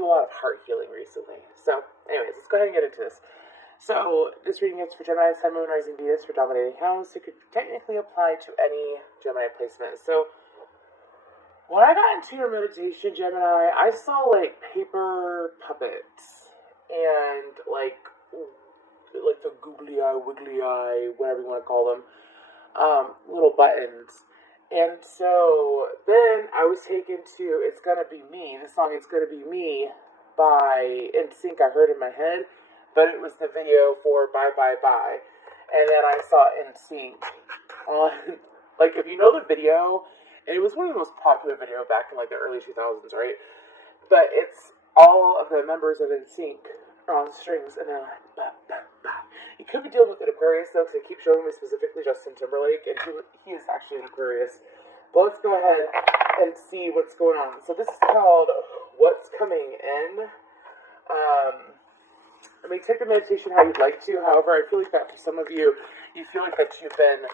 do a lot of heart healing recently. So, anyways, let's go ahead and get into this. So, this reading is for Gemini, Sun, Moon, Rising, Venus for dominating house. It could technically apply to any Gemini placement. So, when I got into your meditation, Gemini, I saw, like, paper puppets. And, like the googly eye, wiggly eye, whatever you want to call them. Little buttons. And so, then I was taken to It's Gonna Be Me. The song It's Gonna Be Me by NSYNC I heard in my head. But it was the video for Bye Bye Bye. And then I saw NSYNC on, like, if you know the video, and it was one of the most popular videos back in, like, the early 2000s, right? But it's all of the members of NSYNC are on strings, and they're like, bah, bah, bah. You could be dealing with an Aquarius, though, because they keep showing me specifically Justin Timberlake, and he is actually an Aquarius. But let's go ahead and see what's going on. So this is called What's Coming In. I mean, take the meditation how you'd like to. However, I feel like that for some of you, you feel like that you've been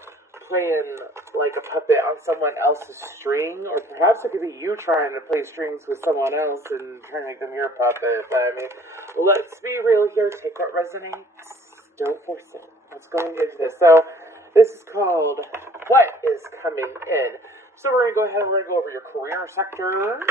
playing like a puppet on someone else's string, or perhaps it could be you trying to play strings with someone else and trying to make them your puppet. But I mean, let's be real here. Take what resonates. Don't force it. Let's go into this. So, this is called What is Coming In. So we're going to go ahead and we're going to go over your career sector,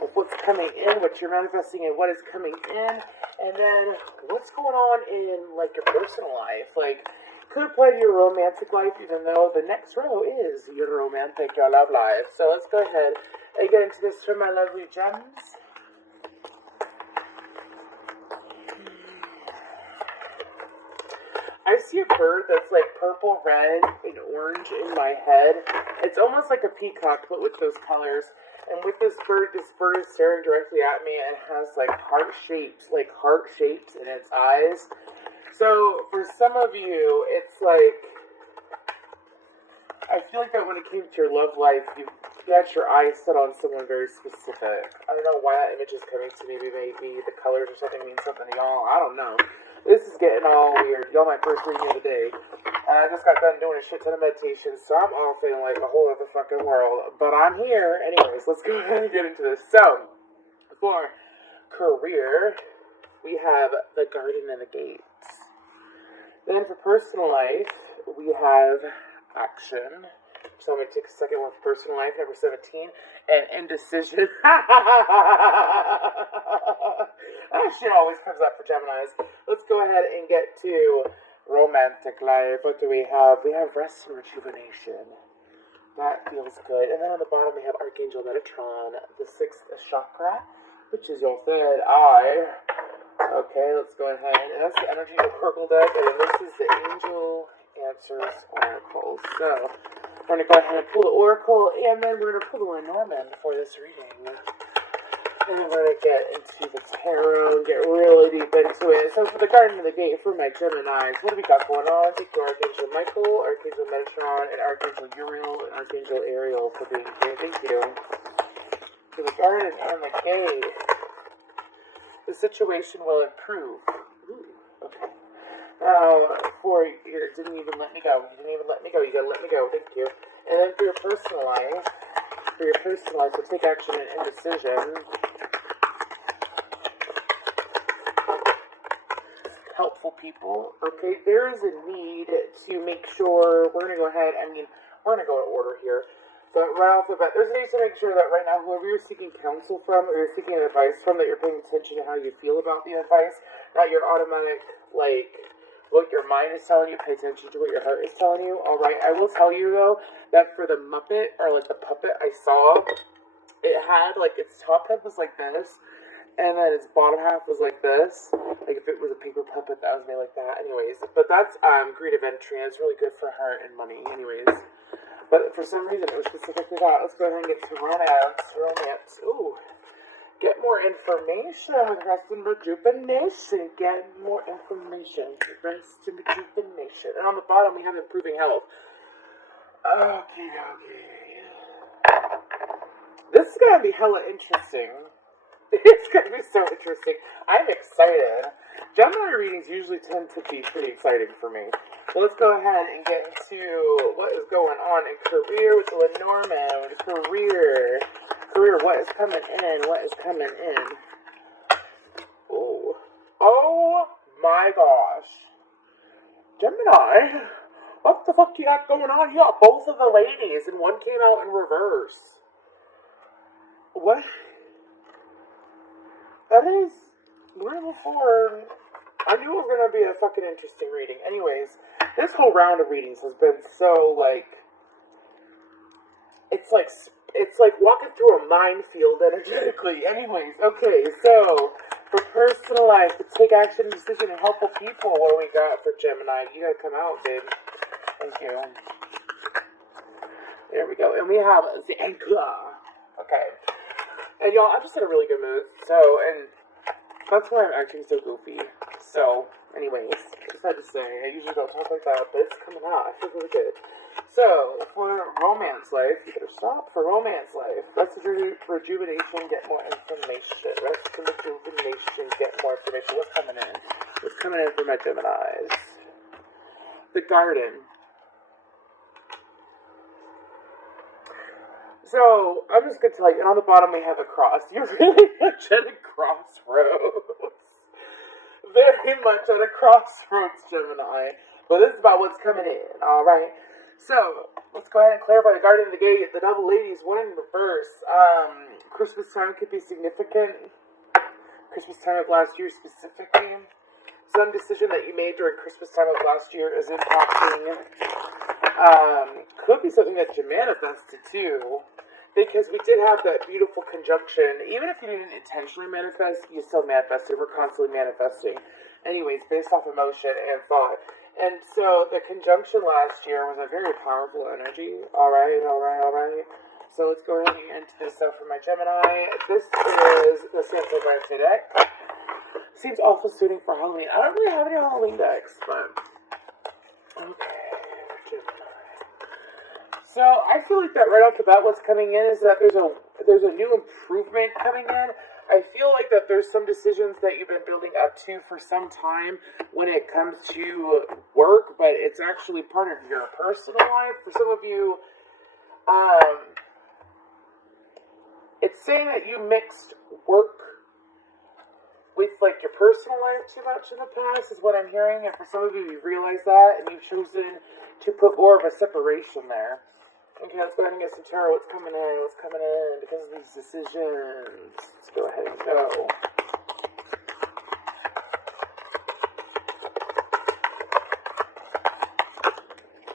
of what's coming in, what you're manifesting, and what is coming in, and then what's going on in, like, your personal life. Like, could apply to your romantic life, even though the next row is your romantic, your love life. So let's go ahead and get into this for my lovely gems. I see a bird that's like purple, red, and orange in my head. It's almost like a peacock, but with those colors. And with this bird is staring directly at me and has like heart shapes in its eyes. So for some of you, it's like, I feel like that when it came to your love life, you got your eyes set on someone very specific. I don't know why that image is coming to me. Maybe the colors or something mean something to y'all. I don't know. This is getting all weird. Y'all, my first reading of the day. I just got done doing a shit ton of meditation, so I'm all feeling like a whole other fucking world. But I'm here. Anyways, let's go ahead and get into this. So, for career, we have the garden and the gates. Then for personal life, we have action. So I'm going to take a second one for personal life, number 17, and indecision. That shit always comes up for Geminis. Let's go ahead and get to romantic life. What do we have? We have rest and rejuvenation. That feels good. And then on the bottom we have Archangel Metatron, the 6th chakra, which is your third eye. Okay, let's go ahead. And that's the energy oracle deck, and then this is the Angel Answers Oracle. So we're going to go ahead and pull the Oracle, and then we're going to pull the Lenormand for this reading. And then we're going to get into the tarot and get really deep into it. So for the Garden of the Gate, for my Geminis, what do we got going on? Thank you, Archangel Michael, Archangel Metatron, and Archangel Uriel, and Archangel Ariel for being here. Thank you. For the Garden and the Gate, the situation will improve. Ooh, okay. Now, for your, didn't even let me go. You didn't even let me go. You gotta let me go. Thank you. And then for your personal life, so take action and indecision. Helpful people. Okay, there is a need to make sure, we're going to go ahead, we're going to go in order here. But right off the bat, there's a need to make sure that right now, whoever you're seeking counsel from, or you're seeking advice from, that you're paying attention to how you feel about the advice, not your automatic, like, what your mind is telling you. Pay attention to what your heart is telling you. Alright, I will tell you, though, that for the Muppet, or, like, the puppet I saw, it had, like, its top head was like this, and then its bottom half was like this. Like, if it was a paper puppet, that was made like that. Anyways, but that's Greed of Entry, and it's really good for heart and money. Anyways, but for some reason, it was specifically that. Let's go ahead and get to romance. Ooh. Get more information with rest and rejuvenation. Get more information with rest and rejuvenation. And on the bottom, we have improving health. Okay. This is going to be hella interesting. It's going to be so interesting. I'm excited. Gemini readings usually tend to be pretty exciting for me. So let's go ahead and get into what is going on in career with the Lenormand. Career, what is coming in? Oh my gosh. Gemini, what the fuck you got going on? You got both of the ladies, and one came out in reverse. What? That is really before. I knew it was gonna be a fucking interesting reading. Anyways, this whole round of readings has been so like. It's like walking through a minefield energetically. Anyways, okay, so for personal life, to take action, decision, and helpful people, what do we got for Gemini? You gotta come out, babe. Thank you. There we go. And we have the anchor. Okay. And y'all, I'm just in a really good mood. So, and that's why I'm acting so goofy. So, anyways, I just had to say, I usually don't talk like that, but it's coming out. I feel really good. So, for romance life, you better stop. For romance life, rest and rejuvenation, get more information. Rest and rejuvenation, get more information. What's coming in? What's coming in for my Geminis? The garden. So, I'm just going to tell you, and on the bottom we have a cross. You're really much at a crossroads. Very much at a crossroads, Gemini. But this is about what's coming in, alright? So, let's go ahead and clarify the garden and the gate. The double ladies, one in reverse. Christmas time could be significant. Christmas time of last year specifically. Some decision that you made during Christmas time of last year is impacting. Could be something that you manifested too. Because we did have that beautiful conjunction. Even if you didn't intentionally manifest, you still manifested. We're constantly manifesting. Anyways, based off emotion and thought. And so the conjunction last year was a very powerful energy. Alright. So let's go ahead and get into this stuff for my Gemini. This is the Sample Birthday deck. Seems awful suiting for Halloween. I don't really have any Halloween decks, but okay. So I feel like that right off the bat, what's coming in is that there's a new improvement coming in. I feel like that there's some decisions that you've been building up to for some time when it comes to work, but it's actually part of your personal life. For some of you, it's saying that you mixed work with like your personal life too much in the past is what I'm hearing. And for some of you, you realize that and you've chosen to put more of a separation there. Okay, let's go ahead and get some tarot. What's coming in because of these decisions. Let's go ahead and go.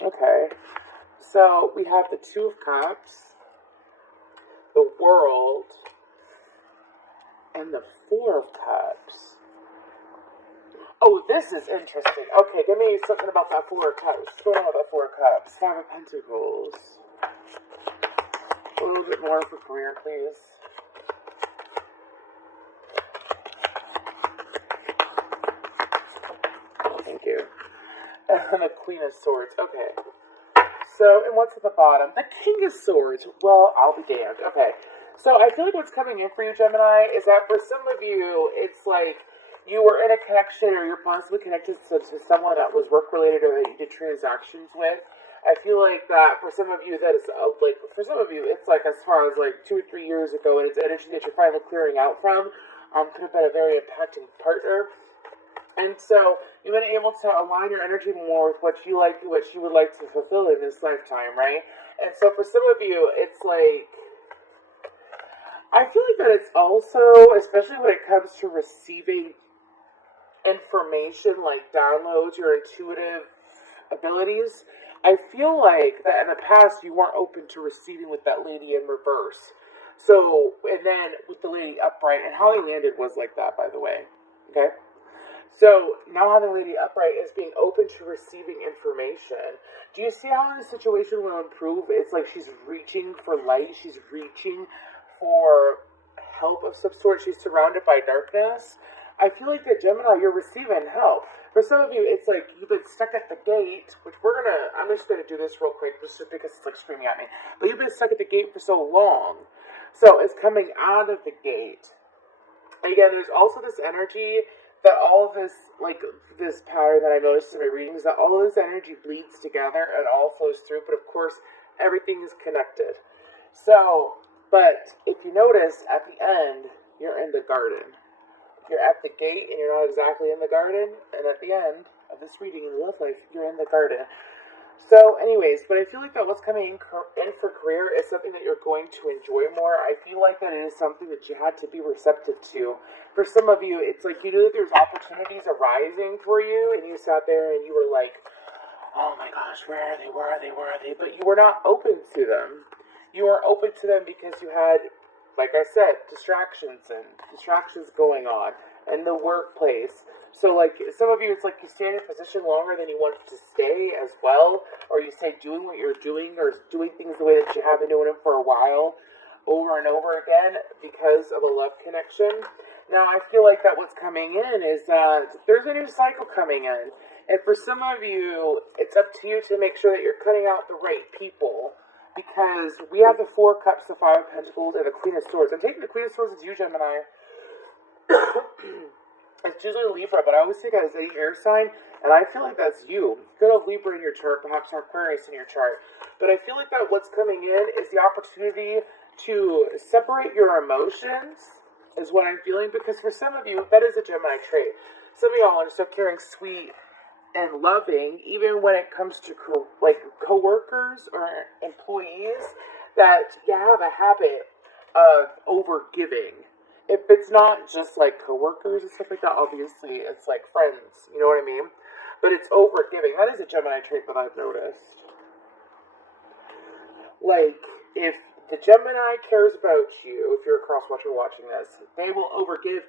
Okay, so we have the Two of Cups, the World, and the Four of Cups. Oh, this is interesting. Okay, give me something about that Four of Cups. What's going on with that Four of Cups? Five of Pentacles. A little bit more for career, please. Thank you. And the Queen of Swords. Okay. So, and what's at the bottom? The King of Swords. Well, I'll be damned. Okay. So, I feel like what's coming in for you, Gemini, is that for some of you, it's like you were in a connection or you're possibly connected to someone that was work-related or that you did transactions with. I feel like that for some of you, that is like, for some of you, it's like as far as like 2 or 3 years ago, and it's energy that you're finally clearing out from. Could have been a very impacting partner. And so you've been able to align your energy more with what you like, what you would like to fulfill in this lifetime, right? And so for some of you, it's like, I feel like that it's also, especially when it comes to receiving information like downloads, your intuitive abilities, I feel like that in the past you weren't open to receiving with that lady in reverse. So, and then with the lady upright, and how he landed was like that, by the way. Okay? So, now having the lady upright is being open to receiving information. Do you see how the situation will improve? It's like she's reaching for light. She's reaching for help of some sort. She's surrounded by darkness. I feel like that Gemini, you're receiving help. For some of you, it's like you've been stuck at the gate, which I'm just going to do this real quick, just because it's like screaming at me. But you've been stuck at the gate for so long. So it's coming out of the gate. And again, there's also this energy that all of this, like this pattern that I noticed in my readings, that all of this energy bleeds together and all flows through. But of course, everything is connected. So, but if you notice, at the end, you're in the garden. you're at the gate and you're not exactly in the garden, and at the end of this reading in love life, you're in the garden. So, anyways, but I feel like that what's coming in for career is something that you're going to enjoy more. I feel like that it is something that you had to be receptive to. For some of you, it's like you knew that there's opportunities arising for you, and you sat there and you were like, oh my gosh, where are they, where are they, where are they? But you were not open to them. You were open to them because you had, like I said, distractions going on in the workplace. So, like, some of you, it's like you stay in a position longer than you wanted to stay as well, or you stay doing what you're doing, or doing things the way that you have been doing them for a while, over and over again, because of a love connection. Now, I feel like that what's coming in is there's a new cycle coming in, and for some of you, it's up to you to make sure that you're cutting out the right people, because we have the Four Cups, the Five of Pentacles, and the Queen of Swords. I'm taking the Queen of Swords as you, Gemini. It's usually Libra, but I always take it as any air sign, and I feel like that's you. You could have Libra in your chart, perhaps Aquarius in your chart, but I feel like that what's coming in is the opportunity to separate your emotions, is what I'm feeling, because for some of you, that is a Gemini trait. Some of y'all are so caring, sweet, and loving, even when it comes to co-workers or employees, that you have a habit of over-giving. If it's not just like coworkers and stuff like that, obviously it's like friends, you know what I mean? But it's over giving. That is a Gemini trait that I've noticed. Like, if the Gemini cares about you, if you're a cross-watcher watching this, they will over give.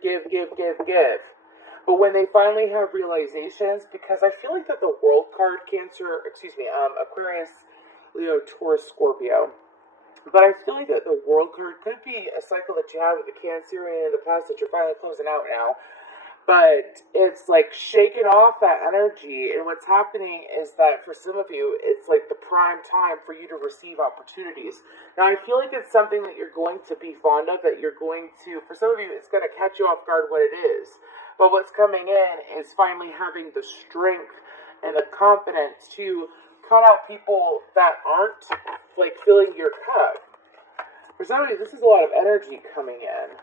But when they finally have realizations, because I feel like that the World card, Aquarius, Leo, Taurus, Scorpio. But I feel like that the World card could be a cycle that you had with the Cancerian in the past that you're finally closing out now. But it's like shaking off that energy. And what's happening is that for some of you, it's like the prime time for you to receive opportunities. Now, I feel like it's something that you're going to be fond of, that you're going to, for some of you, it's going to catch you off guard what it is. But what's coming in is finally having the strength and the confidence to cut out people that aren't like filling your cup. For some of you, this is a lot of energy coming in,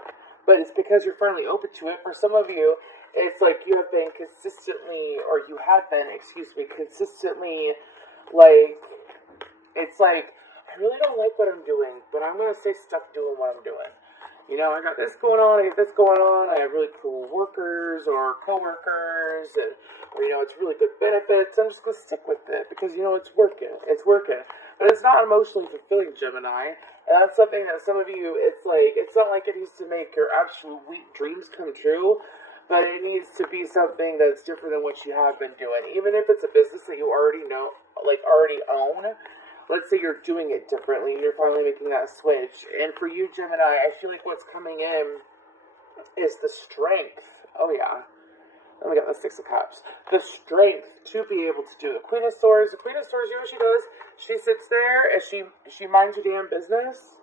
but it's because you're finally open to it. For some of you, it's like you have been consistently, or you have been, consistently, like, it's like, I really don't like what I'm doing, but I'm going to stay stuck doing what I'm doing. You know, I got this going on, I got this going on, I have really cool workers or co-workers, and, or, you know, it's really good benefits. I'm just going to stick with it because, you know, it's working. But it's not emotionally fulfilling, Gemini. And that's something that some of you, it's like, it's not like it needs to make your absolute dreams come true, but it needs to be something that's different than what you have been doing. Even if it's a business that you already know, like already own, let's say you're doing it differently, you're finally making that switch. And for you, Gemini, I feel like what's coming in is the strength. Oh, yeah. Then we got the Six of Cups. The strength to be able to do it. Queen of Swords. The Queen of Swords, you know what she does? She sits there and she minds her damn business.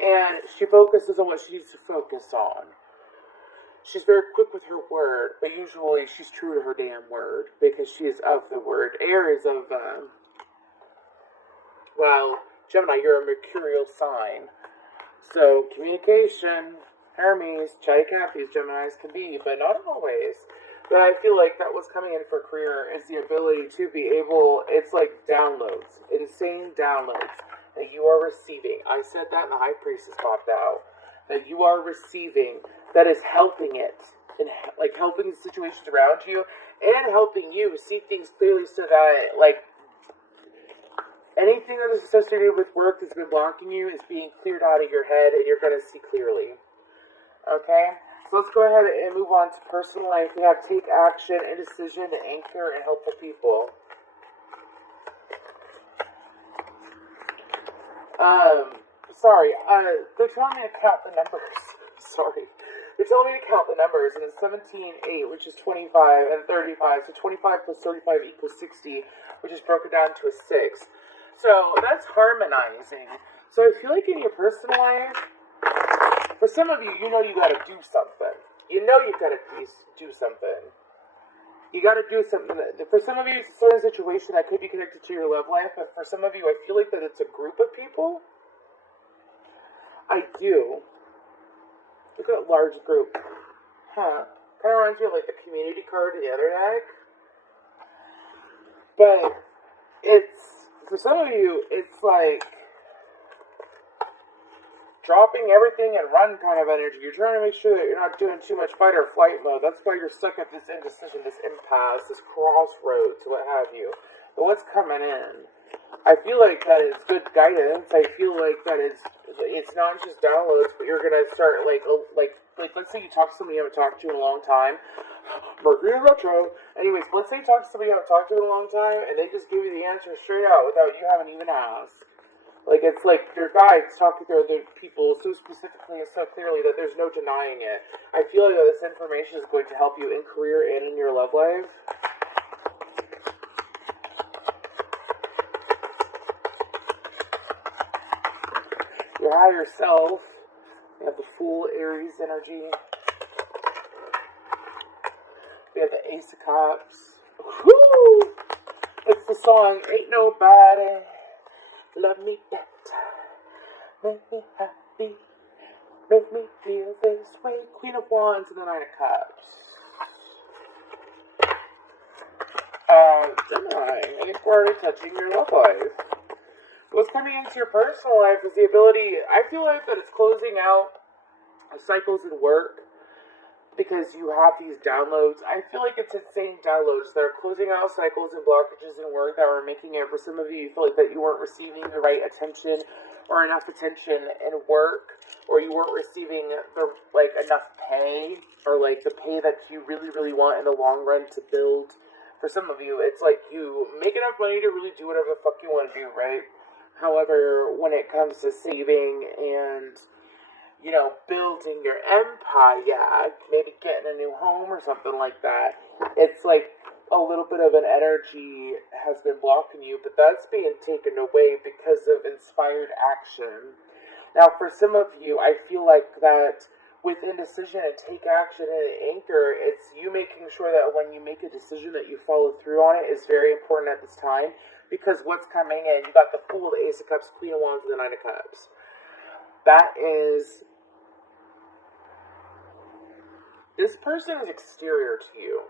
And she focuses on what she needs to focus on. She's very quick with her word, but usually she's true to her damn word because she is of the word. Aries of, well, Gemini, you're a mercurial sign. So, communication, Hermes, chatty Cathy's, Geminis can be, but not always. But I feel like that what's coming in for career is the ability to be able, it's like downloads, insane downloads that you are receiving. I said that and the High Priestess popped out. That you are receiving, that is helping it, and like helping the situations around you, and helping you see things clearly so that, like, anything that is associated with work that's been blocking you is being cleared out of your head, and you're going to see clearly. Okay? So let's go ahead and move on to personal life. We have take action, indecision, anchor, and helpful people. They're telling me to count the numbers. Sorry. They're telling me to count the numbers, and it's 17, 8, which is 25, and 35. So 25 plus 35 equals 60, which is broken down to a 6. So that's harmonizing. So I feel like in your personal life, for some of you, you know you gotta do something. You know you gotta do something. You gotta do something. For some of you, it's a certain situation that could be connected to your love life, but for some of you, I feel like that it's a group of people. I do. Look at that large group. Huh. Kind of reminds me of like the community card in the other deck. But it's, for some of you, it's like dropping everything and run kind of energy. You're trying to make sure that you're not doing too much fight or flight mode. That's why you're stuck at this indecision, this impasse, this crossroads, what have you. But what's coming in? I feel like that is good guidance. I feel like that is, it's not just downloads, but you're gonna start like let's say you talk to somebody you haven't talked to in a long time. Mercury retro. Anyways, let's say you talk to somebody you haven't talked to in a long time, and they just give you the answer straight out without you having even asked. Like, it's like your guides talking to other people so specifically and so clearly that there's no denying it. I feel like this information is going to help you in career and in your love life. Your higher self. We have the Fool Aries energy. We have the Ace of Cups. Woo! It's the song Ain't Nobody Love Me Better, make me happy, make me feel this way. Queen of Wands and the Nine of Cups. Gemini, I think we're already touching your love life. What's coming into your personal life is the ability, I feel like that it's closing out cycles in work because you have these downloads. I feel like it's insane downloads that are closing out cycles and blockages in work that were making it, for some of you, you feel like that you weren't receiving the right attention or enough attention in work, or you weren't receiving the enough pay, or like the pay that you really, really want in the long run to build. For some of you, it's like you make enough money to really do whatever the fuck you want to do, right? However, when it comes to saving and, you know, building your empire, maybe getting a new home or something like that, it's like a little bit of an energy has been blocking you, but that's being taken away because of inspired action. Now, for some of you, I feel like that with indecision and take action and anchor, it's you making sure that when you make a decision that you follow through on it is very important at this time, because what's coming in, you got the Fool, the Ace of Cups, Queen of Wands, and the Nine of Cups. That is, this person is exterior to you.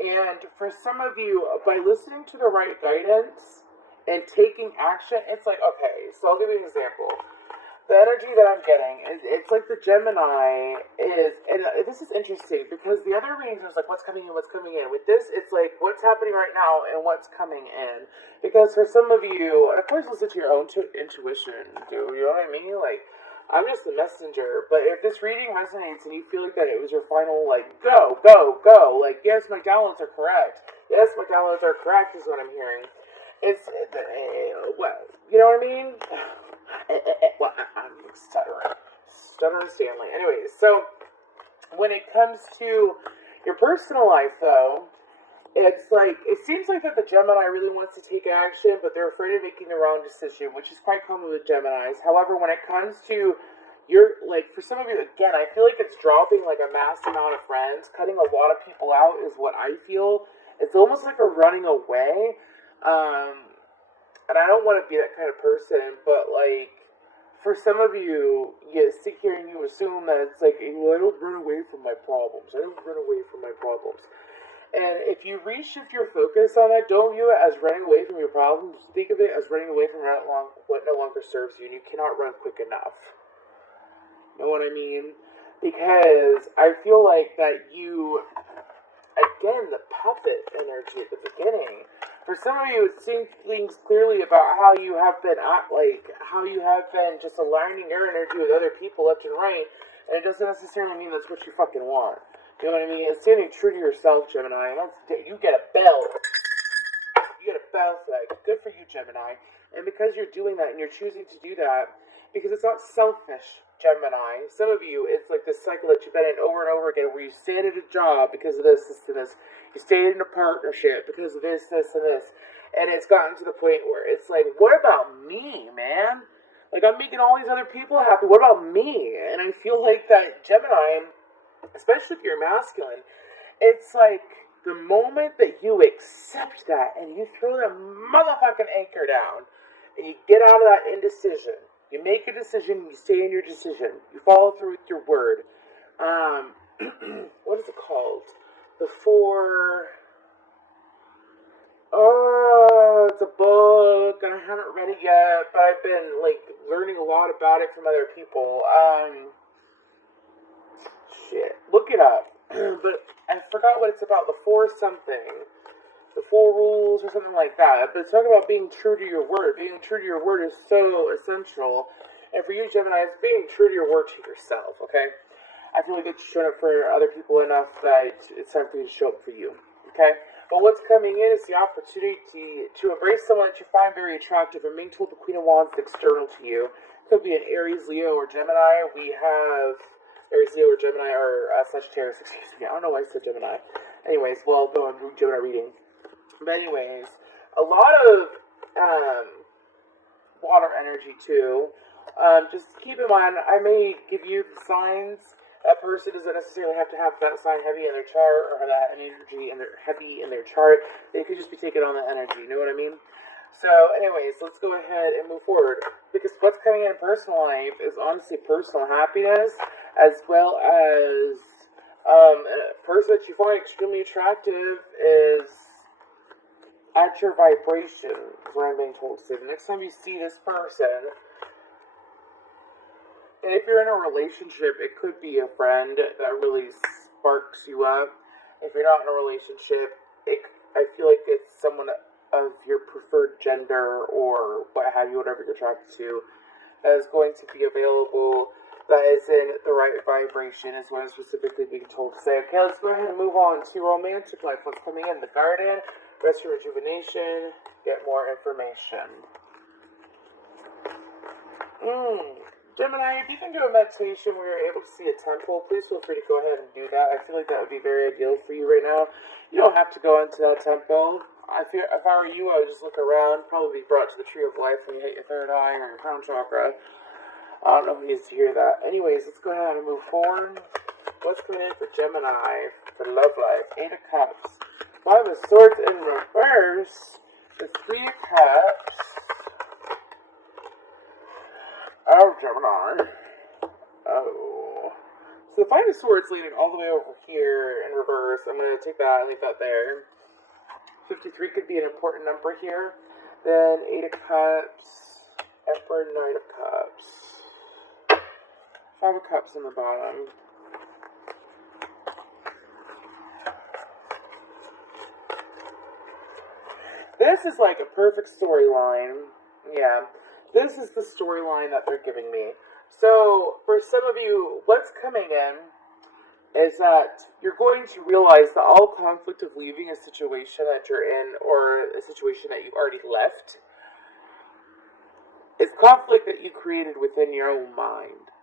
And for some of you, by listening to the right guidance and taking action, it's like, okay, so I'll give you an example. The energy that I'm getting, it's like the Gemini is, and this is interesting, because the other readings is like, what's coming in, what's coming in. With this, it's like, what's happening right now and what's coming in. Because for some of you, and of course listen to your own intuition, dude, you know what I mean? Like, I'm just the messenger, but if this reading resonates and you feel like that it was your final, like, go, like, yes, my downloads are correct. Yes, my downloads are correct is what I'm hearing. It's, well, you know what I mean? Well, I'm stuttering Stanley. Anyways, so when it comes to your personal life, though, it's like, it seems like that the Gemini really wants to take action, but they're afraid of making the wrong decision, which is quite common with Geminis. However, when it comes to your, like, for some of you, again, I feel like it's dropping like a mass amount of friends, cutting a lot of people out is what I feel. It's almost like a running away. And I don't want to be that kind of person, but like, for some of you, you sit here and you assume that it's like, well, I don't run away from my problems. And if you reshift your focus on that, don't view it as running away from your problems. Think of it as running away from what no longer serves you, and you cannot run quick enough. Know what I mean? Because I feel like that you, again, the puppet energy at the beginning. For some of you, it seems things clearly about how you have been just aligning your energy with other people left and right, and it doesn't necessarily mean that's what you fucking want. You know what I mean? It's standing true to yourself, Gemini, and you get a bell. You get a bell flag. Good for you, Gemini. And because you're doing that, and you're choosing to do that, because it's not selfish, Gemini. Some of you, it's like this cycle that you've been in over and over again, where you stayed at a job because of this and this. You stayed in a partnership because of this, and this. And it's gotten to the point where it's like, what about me, man? Like, I'm making all these other people happy. What about me? And I feel like that Gemini, especially if you're masculine, it's like the moment that you accept that and you throw that motherfucking anchor down and you get out of that indecision. You make a decision, you stay in your decision. You follow through with your word. what is it called? The Four... Oh, it's a book, and I haven't read it yet, but I've been, like, learning a lot about it from other people. Shit. Look it up. But I forgot what it's about. The Four something. The Four Rules or something like that. But it's talking about being true to your word. Being true to your word is so essential. And for you, Gemini, it's being true to your word to yourself, okay? I feel like it's shown up for other people enough that it's time for you to show up for you, okay? But what's coming in is the opportunity to embrace someone that you find very attractive. And being told the Queen of Wands is external to you. Could be an Aries, Leo, or Gemini. We have Aries, Leo, or Gemini, or Sagittarius, excuse me. I don't know why I said Gemini. Anyways, well, no, I'm doing Gemini reading. But anyways, a lot of water energy too. Just keep in mind, I may give you the signs. That person doesn't necessarily have to have that sign heavy in their chart or have that energy in their heavy in their chart. They could just be taking on the energy. You know what I mean? So, anyways, let's go ahead and move forward, because what's coming in personal life is honestly personal happiness, as well as a person that you find extremely attractive is at your vibration, is what I'm being told to say. The next time you see this person, and if you're in a relationship, it could be a friend that really sparks you up. If you're not in a relationship, I feel like it's someone of your preferred gender or what have you, whatever you're attracted to, that is going to be available, that is in the right vibration, is what I'm specifically being told to say. Okay, let's go ahead and move on to romantic life. What's coming in? The Garden, rest your rejuvenation, get more information. Gemini, if you can do a meditation where you're able to see a temple, please feel free to go ahead and do that. I feel like that would be very ideal for you right now. You don't have to go into that temple. If I were you, I would just look around, probably be brought to the Tree of Life when you hit your third eye or your crown chakra. I don't know who needs to hear that. Anyways, let's go ahead and move forward. What's coming in for Gemini for love life? 8 of Cups. 5 of Swords in reverse. The 3 of Cups. Oh, Gemini. Oh. So the 5 of Swords leading all the way over here in reverse. I'm going to take that and leave that there. 53 could be an important number here. Then 8 of Cups. Emperor, Knight of Cups. 5 of Cups in the bottom. This is like a perfect storyline. Yeah. This is the storyline that they're giving me. So, for some of you, what's coming in is that you're going to realize that all conflict of leaving a situation that you're in, or a situation that you already left, is conflict that you created within your own mind.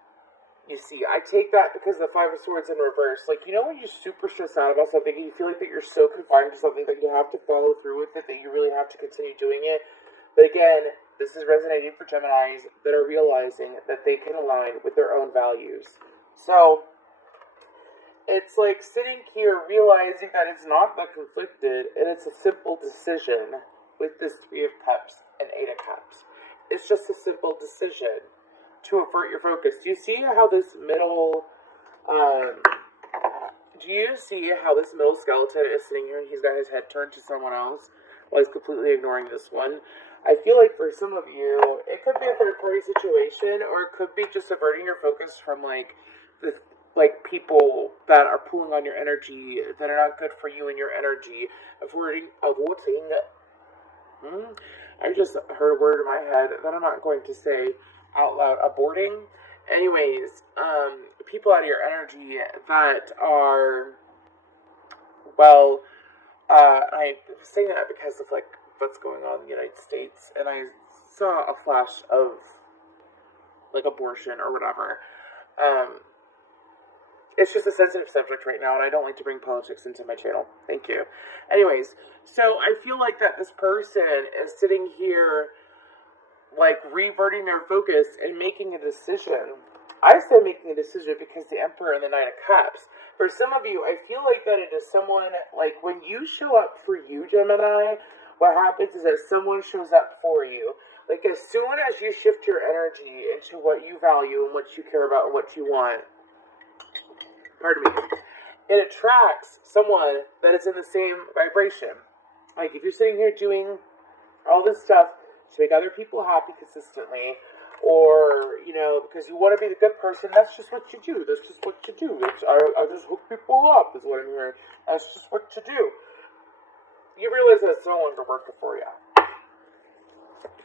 You see, I take that because the 5 of Swords in reverse. Like, you know when you're super stressed out about something and you feel like that you're so confined to something that you have to follow through with it, that you really have to continue doing it? But again, this is resonating for Geminis that are realizing that they can align with their own values. So, it's like sitting here realizing that it's not that conflicted, and it's a simple decision with this 3 of Cups and 8 of Cups. It's just a simple decision to avert your focus. Do you see how this middle, skeleton is sitting here and he's got his head turned to someone else while he's completely ignoring this one? I feel like for some of you, it could be a third-party situation, or it could be just averting your focus from, people that are pulling on your energy, that are not good for you and your energy. I just heard a word in my head that I'm not going to say out loud. Aborting? Anyways, people out of your energy that are, I'm saying that because of, what's going on in the United States, and I saw a flash of, abortion or whatever. It's just a sensitive subject right now, and I don't like to bring politics into my channel. Thank you. Anyways, so I feel like that this person is sitting here, reverting their focus and making a decision. I say making a decision because the Emperor and the Knight of Cups. For some of you, I feel like that it is someone, when you show up for you, Gemini, what happens is that someone shows up for you. As soon as you shift your energy into what you value and what you care about and what you want, pardon me, it attracts someone that is in the same vibration. Like if you're sitting here doing all this stuff to make other people happy consistently, or because you want to be the good person, that's just what you do. That's just what you do. I just hook people up, is what I'm hearing. That's just what you do. You realize that it's no longer working for you.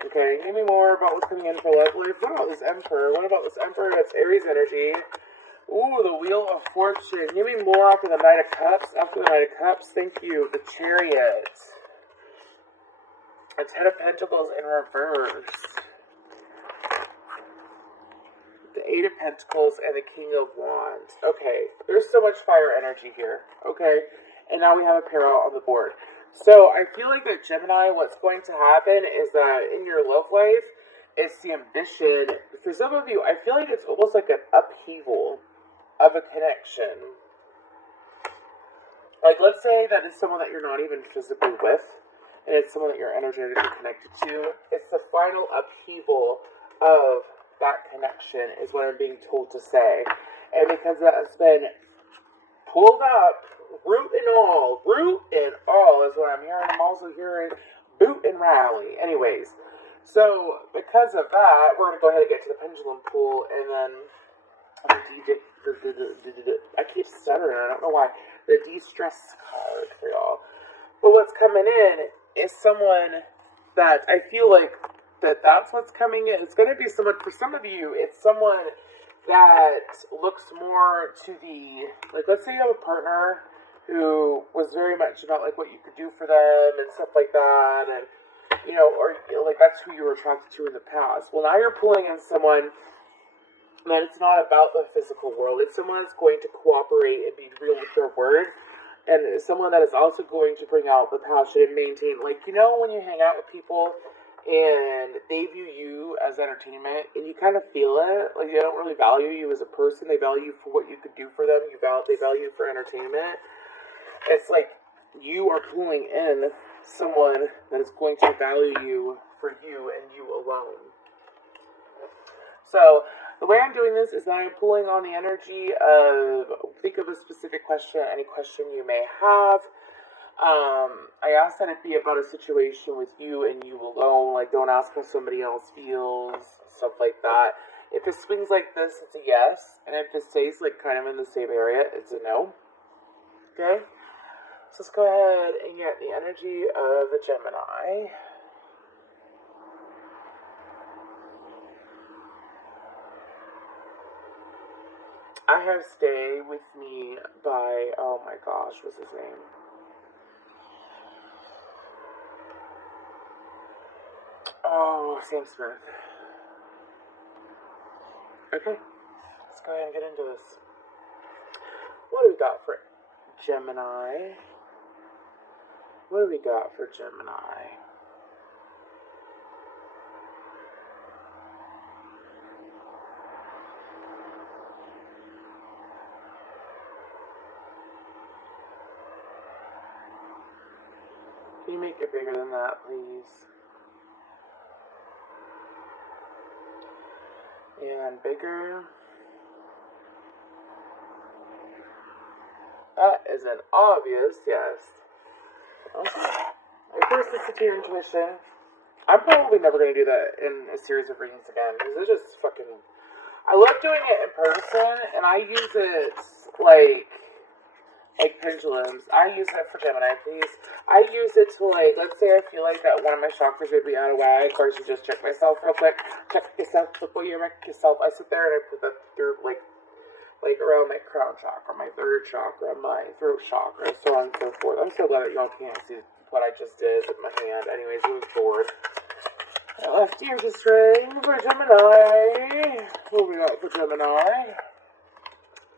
Okay, give me more about what's coming in for love life. What about this Emperor? What about this Emperor? That's Aries energy. Ooh, the Wheel of Fortune. Give me more after the Knight of Cups. After the Knight of Cups, thank you. The Chariot. A Ten of Pentacles in reverse. The Eight of Pentacles and the King of Wands. Okay, there's so much fire energy here. Okay, and now we have a pair out on the board. So I feel like that Gemini, what's going to happen is that in your love life, it's the ambition. For some of you, I feel like it's almost like an upheaval of a connection. Like, let's say that it's someone that you're not even physically with, and it's someone that you're energetically connected to. It's the final upheaval of that connection is what I'm being told to say. And because that has been pulled up, root and all is what I'm hearing. I'm also hearing boot and rally. Anyways, so because of that, we're going to go ahead and get to the pendulum pool, and then I keep stuttering, I don't know why. The de-stress card for y'all. But what's coming in is someone that I feel like that's what's coming in. It's going to be someone, for some of you, it's someone that looks more to the, like, let's say you have a partner who was very much about, like, what you could do for them and stuff like that, and, or, like, that's who you were attracted to in the past. Well, now you're pulling in someone that it's not about the physical world. It's someone that's going to cooperate and be real with their word, and someone that is also going to bring out the passion and maintain, like, when you hang out with people and they view you as entertainment, and you kind of feel it, like they don't really value you as a person, they value you for what you could do for them, they value you for entertainment. It's like you are pulling in someone that is going to value you for you and you alone. So, the way I'm doing this is that I'm pulling on the energy of, think of a specific question, any question you may have. I ask that it be about a situation with you and you alone. Like, don't ask how somebody else feels, stuff like that. If it swings like this, it's a yes. And if it stays, like, kind of in the same area, it's a no. Okay? So let's go ahead and get the energy of the Gemini. I have Stay With Me by, oh my gosh, what's his name? Oh, Sam Smith. Okay, let's go ahead and get into this. What do we got for Gemini? What do we got for Gemini? Can you make it bigger than that, please? And bigger. That is an obvious yes. Okay. Of course, this is your intuition. I'm probably never going to do that in a series of readings again, because it's just fucking... I love doing it in person, and I use it like pendulums. I use it for Gemini, please. I use it to, like, let's say I feel like that one of my chakras would be out of whack, or I should just check myself real quick. Check yourself before you wreck yourself. I sit there and I put that through, like around my crown chakra, my third chakra, my throat chakra, so on and so forth. I'm so glad that y'all can't see what I just did with my hand. Anyways, it was bored. Left ear to string for Gemini. What we got for Gemini?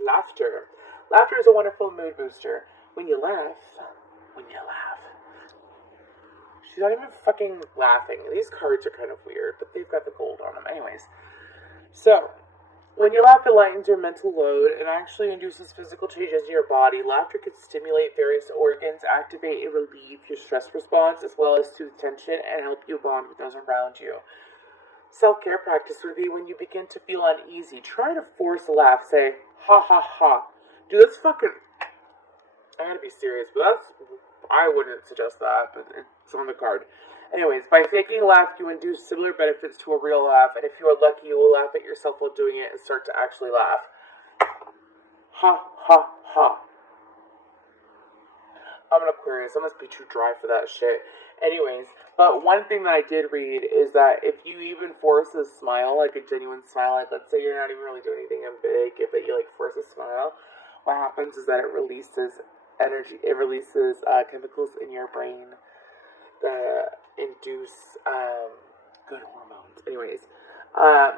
Laughter. Laughter is a wonderful mood booster. When you laugh. She's not even fucking laughing. These cards are kind of weird, but they've got the gold on them. Anyways. So, when you laugh, it lightens your mental load and actually induces physical changes in your body. Laughter can stimulate various organs, activate and relieve your stress response, as well as soothe tension and help you bond with those around you. Self-care practice would be when you begin to feel uneasy. Try to force a laugh. Say, ha ha ha. Do this fucking... I gotta be serious, but I wouldn't suggest that, but it's on the card. Anyways, by faking a laugh, you induce similar benefits to a real laugh, and if you are lucky, you will laugh at yourself while doing it and start to actually laugh. Ha, ha, ha. I'm an Aquarius. I must be too dry for that shit. Anyways, but one thing that I did read is that if you even force a smile, like a genuine smile, like let's say you're not even really doing anything big, but you like force a smile, what happens is that it releases energy. It releases chemicals in your brain that induce good hormones. Anyways,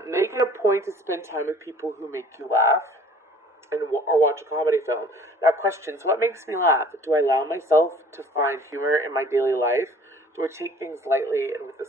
make it a point to spend time with people who make you laugh or watch a comedy film. Now, questions: what makes me laugh? Do I allow myself to find humor in my daily life? Do I take things lightly and with a